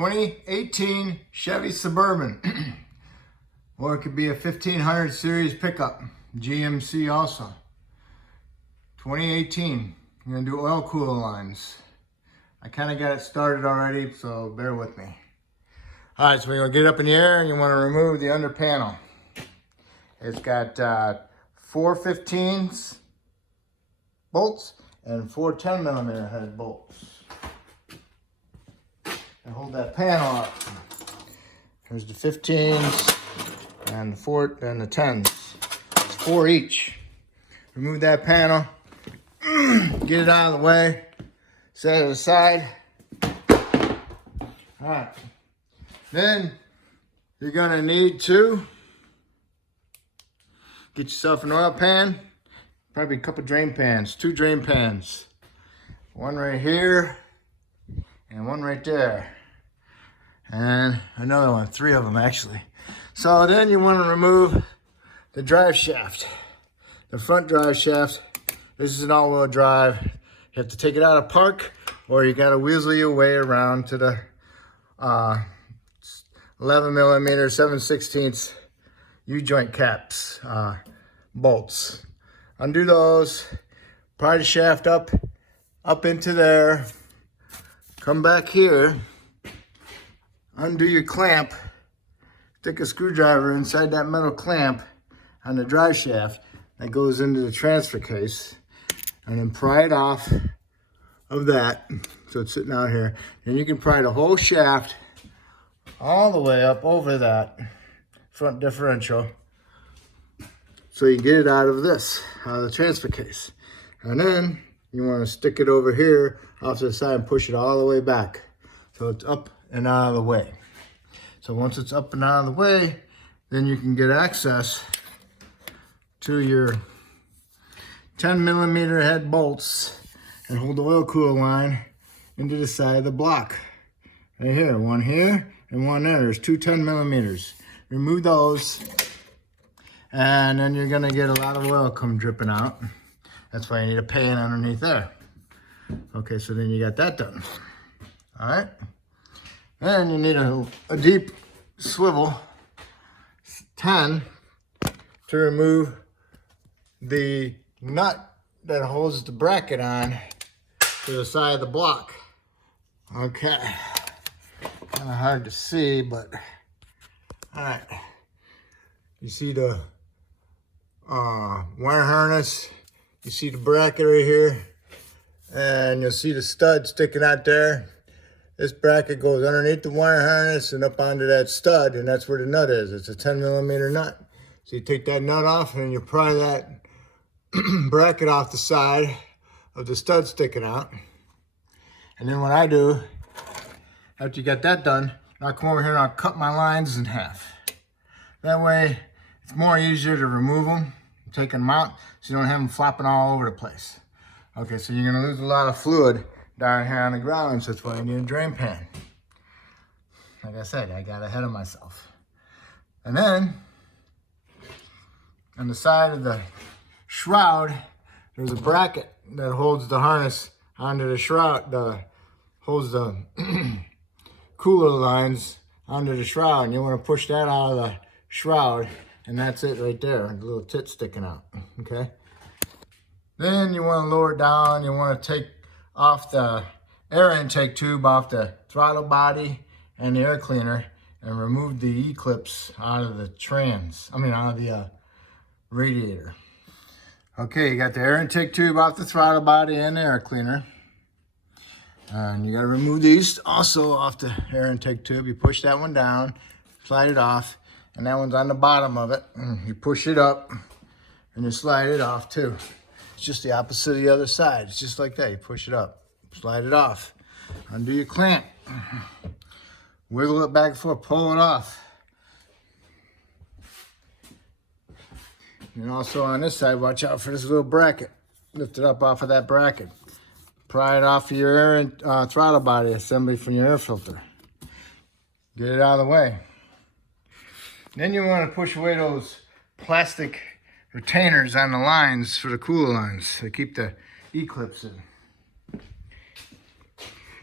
2018 Chevy Suburban. Or it could be a 1500 series pickup. GMC also. 2018. I'm going to do oil cooler lines. I kind of got it started already, so bear with me. Alright, so we're going to get it up in the air and you want to remove the under panel. It's got 4 15s bolts and 4 10mm head bolts. And hold that panel up. Here's the 15s and the 4 and the 10s. It's 4 each. Remove that panel. Get it out of the way. Set it aside. Alright. Then you're gonna need to get yourself an oil pan, probably a couple drain pans, 2 drain pans. One right here and one right there. And another one, 3 of them actually. So then you want to remove the drive shaft, the front drive shaft. This is an all-wheel drive. You have to take it out of park, or you got to weasel your way around to the 11mm 7/16 U-joint caps, bolts. Undo those, pry the shaft up into there, come back here, undo your clamp, stick a screwdriver inside that metal clamp on the drive shaft that goes into the transfer case, and then pry it off of that, so it's sitting out here. And you can pry the whole shaft all the way up over that front differential, so you get it out of this, out of the transfer case. And then you want to stick it over here off to the side and push it all the way back, so it's up and out of the way. So once it's up and out of the way, then you can get access to your 10mm head bolts and hold the oil cooler line into the side of the block. Right here, one here and one there. There's 2 10mm. Remove those, and then you're gonna get a lot of oil come dripping out. That's why you need a pan underneath there. Okay, so then you got that done. All right. Then you need a deep swivel 10 to remove the nut that holds the bracket on to the side of the block. Okay. Kind of hard to see, but all right. You see the wire harness. You see the bracket right here, and you'll see the stud sticking out there. This bracket goes underneath the wire harness and up onto that stud, and that's where the nut is. It's a 10mm nut. So you take that nut off and you pry that bracket off the side of the stud sticking out. And then what I do, after you get that done, I'll come over here and I'll cut my lines in half. That way, it's more easier to remove them, take them out, so you don't have them flopping all over the place. Okay, so you're gonna lose a lot of fluid down here on the ground, so that's why you need a drain pan. Like I said, I got ahead of myself. And then, on the side of the shroud, there's a bracket that holds the harness onto the shroud, holds the cooler lines onto the shroud, and you want to push that out of the shroud, and that's it right there, the little tit sticking out, okay? Then you want to lower it down. You want to take off the air intake tube off the throttle body and the air cleaner, and remove the E-clips out of the out of the radiator. Okay, you got the air intake tube off the throttle body and the air cleaner. And you got to remove these also off the air intake tube. You push that one down, slide it off, and that one's on the bottom of it. And you push it up and you slide it off too. It's just the opposite of the other side. It's just like that. You push it up, slide it off, undo your clamp, wiggle it back and forth, pull it off. And also on this side, watch out for this little bracket. Lift it up off of that bracket. Pry it off of your air and throttle body assembly from your air filter. Get it out of the way. Then you want to push away those plastic retainers on the lines for the cooler lines to keep the E-clips in.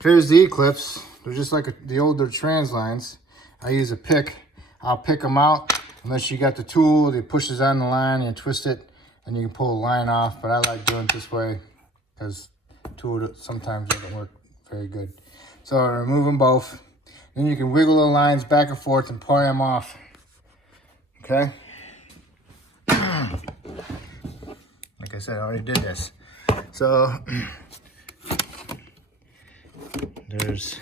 Here's the E-clips. they're just like the older trans lines. I use a pick. I'll pick them out. Unless you got the tool that pushes on the line and twist it, and you can pull the line off. But I like doing it this way because tool sometimes doesn't work very good. So I remove them both. Then you can wiggle the lines back and forth and pry them off. Okay? Like I said, I already did this. So there's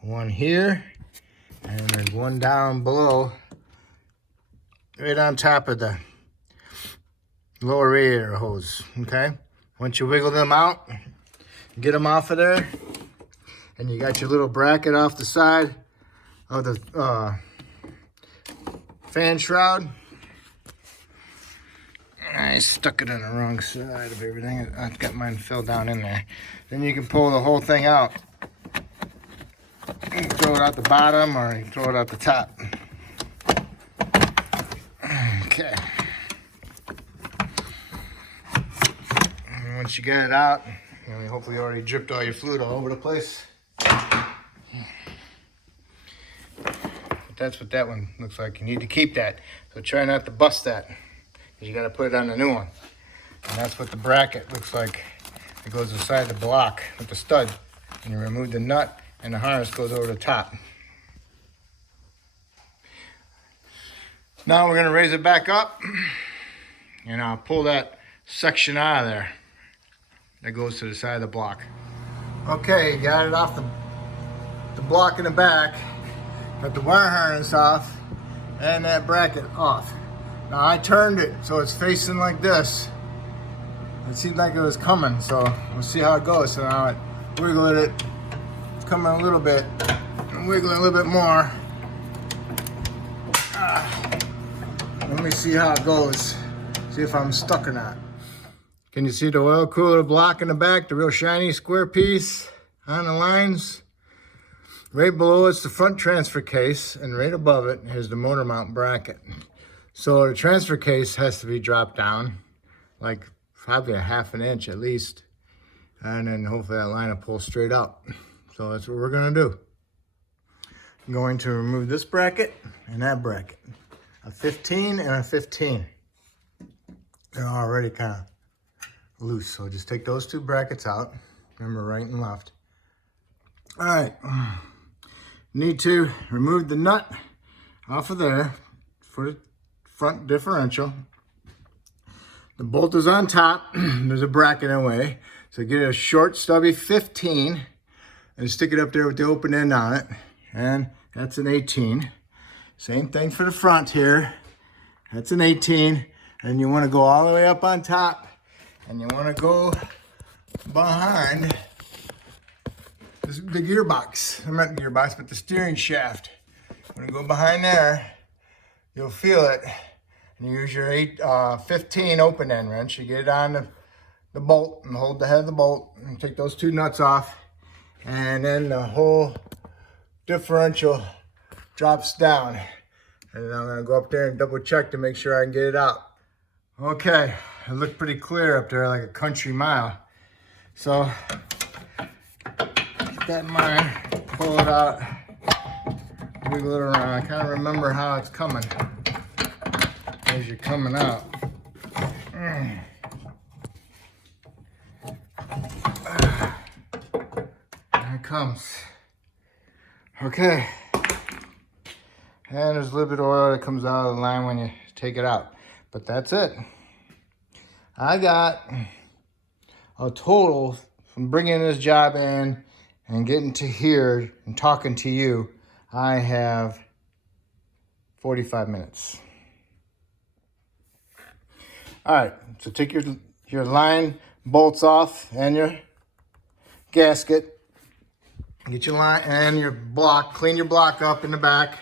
one here, and there's one down below, right on top of the lower radiator hose. Okay? Once you wiggle them out, get them off of there, and you got your little bracket off the side of the fan shroud. I stuck it on the wrong side of everything. I've got mine filled down in there. Then you can pull the whole thing out. You can throw it out the bottom or you can throw it out the top. Okay. And once you get it out, hopefully you already dripped all your fluid all over the place. But that's what that one looks like. You need to keep that. So try not to bust that, because you got to put it on the new one. And that's what the bracket looks like. It goes inside the block with the stud. And you remove the nut and the harness goes over the top. Now we're going to raise it back up, and I'll pull that section out of there that goes to the side of the block. Okay, got it off the block in the back. Got the wire harness off and that bracket off. Now I turned it so it's facing like this. It seemed like it was coming, so we'll see how it goes. So now I wiggled it. It's coming a little bit. I'm wiggling a little bit more. Let me see how it goes. See if I'm stuck or not. Can you see the oil cooler block in the back? The real shiny square piece on the lines. Right below it's the front transfer case, and right above it is the motor mount bracket. So the transfer case has to be dropped down, like probably a ½ an inch at least. And then hopefully that line will pull straight up. So that's what we're gonna do. I'm going to remove this bracket and that bracket. A 15 and a 15. They're already kind of loose, so just take those two brackets out. Remember, right and left. All right, need to remove the nut off of there for the front differential. The bolt is on top. There's a bracket in the way, so get a short stubby 15 and stick it up there with the open end on it, and that's an 18. Same thing for the front here. That's an 18, and you want to go all the way up on top, and you want to go behind the gearbox. Not the gearbox, but the steering shaft. When you go behind there, you'll feel it. And you use your 15 open end wrench. You get it on the bolt and hold the head of the bolt and take those two nuts off. And then the whole differential drops down. And I'm gonna go up there and double check to make sure I can get it out. Okay, it looked pretty clear up there, like a country mile. So, keep that in mind, pull it out, wiggle it around. I kind of remember how it's coming as you're coming out. There it comes. Okay. And there's a little bit of oil that comes out of the line when you take it out. But that's it. I got a total from bringing this job in and getting to here and talking to you, I have 45 minutes. All right, so take your line bolts off and your gasket. Get your line and your block, clean your block up in the back.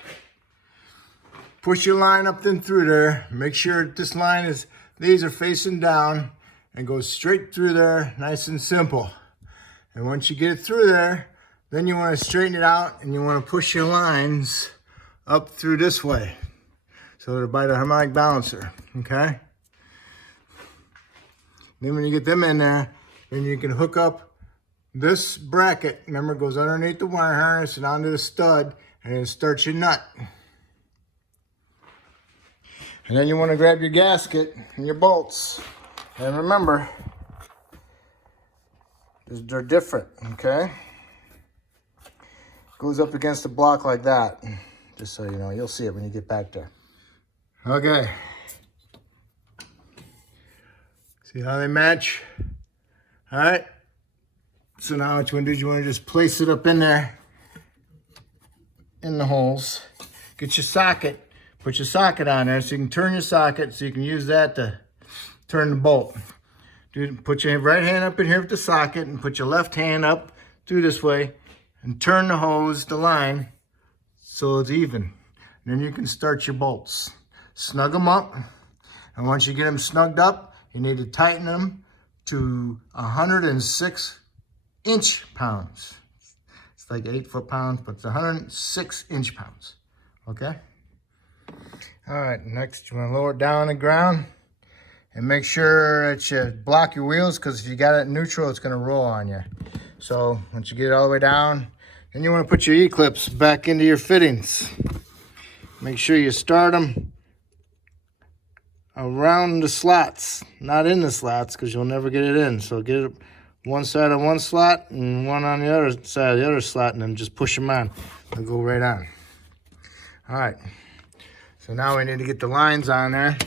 Push your line up and through there. Make sure this line is, these are facing down and go straight through there, nice and simple. And once you get it through there, then you want to straighten it out and you want to push your lines up through this way. So they're by the harmonic balancer, okay? Then when you get them in there, then you can hook up This bracket, remember, goes underneath the wire harness and onto the stud, and it starts your nut. And then you want to grab your gasket and your bolts. And remember, they're different, okay? Goes up against the block like that. Just so you know, you'll see it when you get back there. Okay. See how they match? All right. So now what you want to do is you want to just place it up in there, in the holes. Get your socket. Put your socket on there so you can turn your socket so you can use that to turn the bolt. Put your right hand up in here with the socket and put your left hand up through this way and turn the hose, the line, so it's even. And then you can start your bolts. Snug them up. And once you get them snugged up, you need to tighten them to 106 inch-pounds. It's like 8 foot-pounds, but it's 106 inch-pounds. Okay? All right, next you want to lower it down on the ground and make sure that you block your wheels, because if you got it in neutral, it's going to roll on you. So once you get it all the way down, then you want to put your E-clips back into your fittings. Make sure you start them around the slots, not in the slots, because you'll never get it in. So get it one side on one slot and one on the other side of the other slot, and then just push them on. They'll go right on. All right. So now we need to get the lines on there.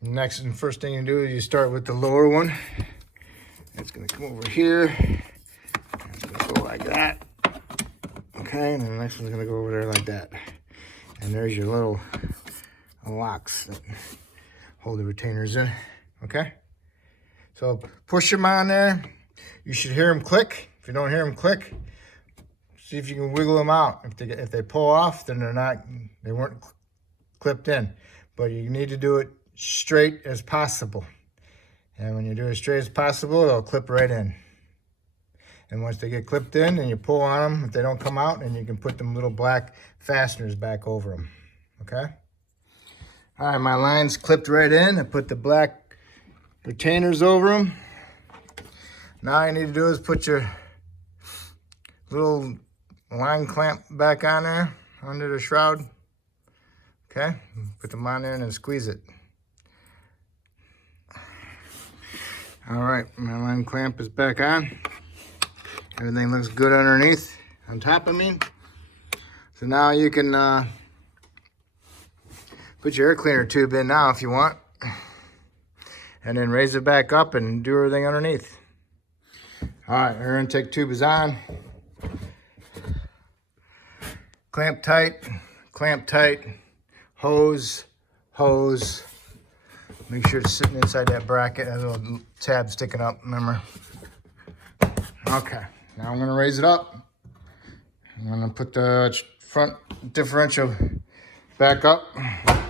Next and first thing you do is you start with the lower one. It's going to come over here. It's going to go like that. Okay, and then the next one's going to go over there like that. And there's your little locks that hold the retainers in. Okay? So push them on there. You should hear them click. If you don't hear them click, see if you can wiggle them out. If they pull off, then they weren't clipped in. But you need to do it straight as possible. And when you do it straight as possible, they'll clip right in. And once they get clipped in and you pull on them, if they don't come out, then you can put them little black fasteners back over them. Okay? All right, my line's clipped right in. I put the black retainers over them. Now all you need to do is put your little line clamp back on there under the shroud. Okay, put them on there and then squeeze it. All right, my line clamp is back on. Everything looks good underneath, on top I mean. So now you can put your air cleaner tube in now if you want. And then raise it back up and do everything underneath. All right, our intake tube is on. Clamp tight, hose. Make sure it's sitting inside that bracket. That little tab sticking up, remember? Okay, now I'm gonna raise it up. I'm gonna put the front differential back up. Get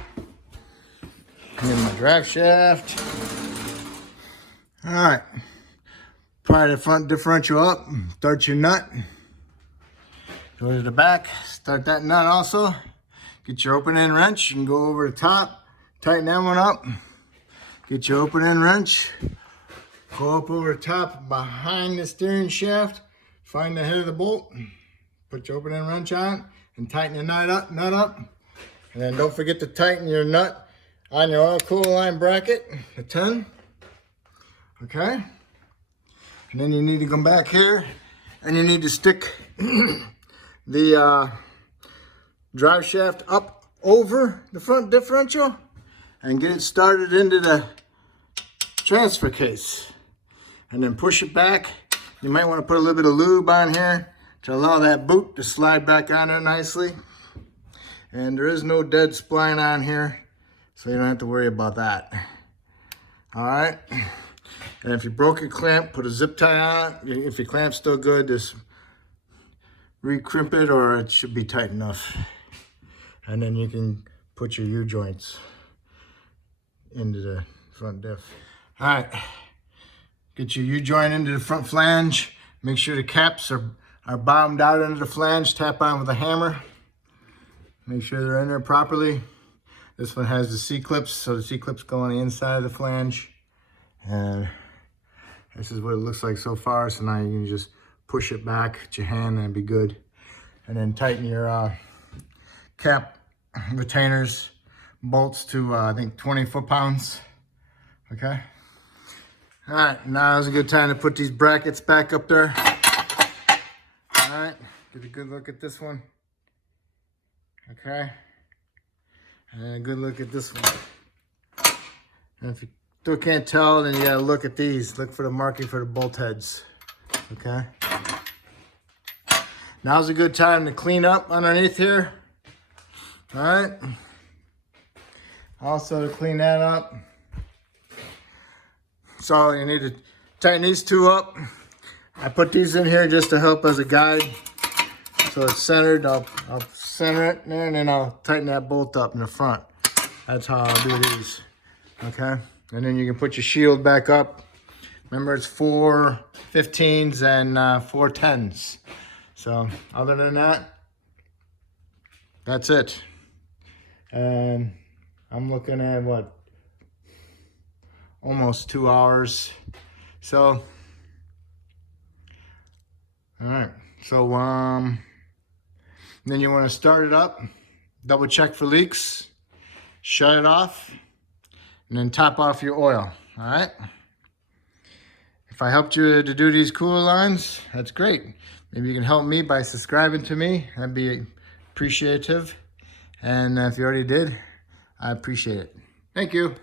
my drive shaft. All right, pry the front differential up, start your nut. Go to the back, start that nut also. Get your open end wrench and go over the top, tighten that one up. Get your open end wrench, go up over the top behind the steering shaft, find the head of the bolt, put your open end wrench on and tighten the nut up. And then don't forget to tighten your nut on your oil cooler line bracket, the 10. Okay? And then you need to come back here and you need to stick the drive shaft up over the front differential and get it started into the transfer case. And then push it back. You might want to put a little bit of lube on here to allow that boot to slide back on there nicely. And there is no dead spline on here, so you don't have to worry about that. All right. And if you broke your clamp, put a zip tie on it. If your clamp's still good, just recrimp it, or it should be tight enough. And then you can put your U-joints into the front diff. All right, get your U-joint into the front flange. Make sure the caps are bottomed out into the flange. Tap on with a hammer. Make sure they're in there properly. This one has the C-clips, so the C-clips go on the inside of the flange. And This is what it looks like so far. So now you can just push it back with your hand and it'll be good. And then tighten your cap retainers, bolts to I think 20 foot-pounds. Okay. All right, now is a good time to put these brackets back up there. All right, get a good look at this one. Okay. And a good look at this one. And if you still can't tell, then you gotta look at these. Look for the marking for the bolt heads. Okay. Now's a good time to clean up underneath here. All right. Also to clean that up. So you need to tighten these two up. I put these in here just to help as a guide. So it's centered. I'll center it there, and then I'll tighten that bolt up in the front. That's how I'll do these. Okay. And then you can put your shield back up. Remember, it's 4 15s and 4 10s. So other than that, that's it. And I'm looking at what? Almost 2 hours. So, all right. So, then you want to start it up, double check for leaks, shut it off, and then top off your oil. All right. If I helped you to do these cooler lines, that's great. Maybe you can help me by subscribing to me. That'd be appreciative. And if you already did, I appreciate it. Thank you.